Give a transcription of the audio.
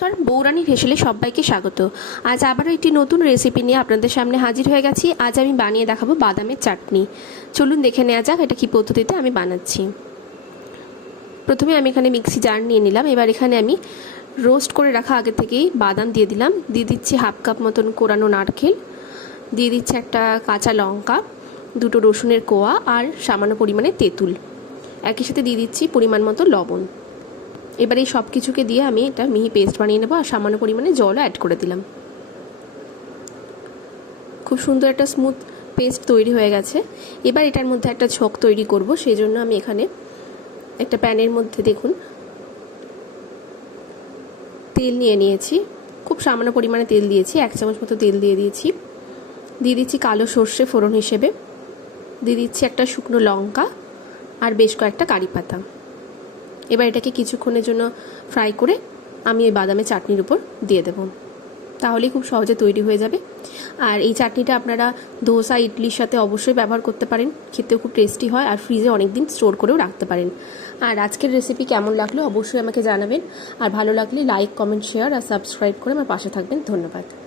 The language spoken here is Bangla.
কারণ বৌরানীর হেসেলে সবাইকে স্বাগত। আজ আবারও একটি নতুন রেসিপি নিয়ে আপনাদের সামনে হাজির হয়ে গেছি। আজ আমি বানিয়ে দেখাবো বাদামের চাটনি। চলুন দেখে নেওয়া যাক এটা কী পদ্ধতিতে আমি বানাচ্ছি। প্রথমে আমি এখানে মিক্সি জার নিয়ে নিলাম। এবার এখানে আমি রোস্ট করে রাখা আগে থেকেই বাদাম দিয়ে দিলাম। দিয়ে দিচ্ছি হাফ কাপ মতন কোরানো নারকেল, দিয়ে দিচ্ছি একটা কাঁচা লঙ্কা, দুটো রসুনের কোয়া আর সামান্য পরিমাণে তেঁতুল। একই সাথে দিয়ে দিচ্ছি পরিমাণ মতো লবণ। এবার এই সব কিছুকে দিয়ে আমি এটা মিহি পেস্ট বানিয়ে নেবো আর সামান্য পরিমাণে জলও অ্যাড করে দিলাম। খুব সুন্দর একটা স্মুথ পেস্ট তৈরি হয়ে গেছে। এবার এটার মধ্যে একটা ছক তৈরি করব, সেই জন্য আমি এখানে একটা প্যানের মধ্যে দেখুন তেল নিয়ে নিয়েছি। খুব সামান্য পরিমাণে তেল দিয়েছি, 1 চামচ মতো তেল দিয়ে দিয়েছি। দিয়ে দিচ্ছি কালো সর্ষে ফোড়ন হিসেবে, দিয়ে দিচ্ছি একটা শুকনো লঙ্কা আর বেশ কয়েকটা কারি পাতা। এবার এটাকে কিছুক্ষণের জন্য ফ্রাই করে আমি এই বাদামের চাটনির উপর দিয়ে দেব, তাহলেই খুব সহজে তৈরি হয়ে যাবে। আর এই চাটনিটা আপনারা ধোসা ইডলির সাথে অবশ্যই ব্যবহার করতে পারেন, খেতেও খুব টেস্টি হয় আর ফ্রিজে অনেক দিন স্টোর করেও রাখতে পারেন। আর আজকের রেসিপি কেমন লাগলো অবশ্যই আমাকে জানাবেন, আর ভালো লাগলে লাইক, কমেন্ট, শেয়ার আর সাবস্ক্রাইব করে আমার পাশে থাকবেন। ধন্যবাদ।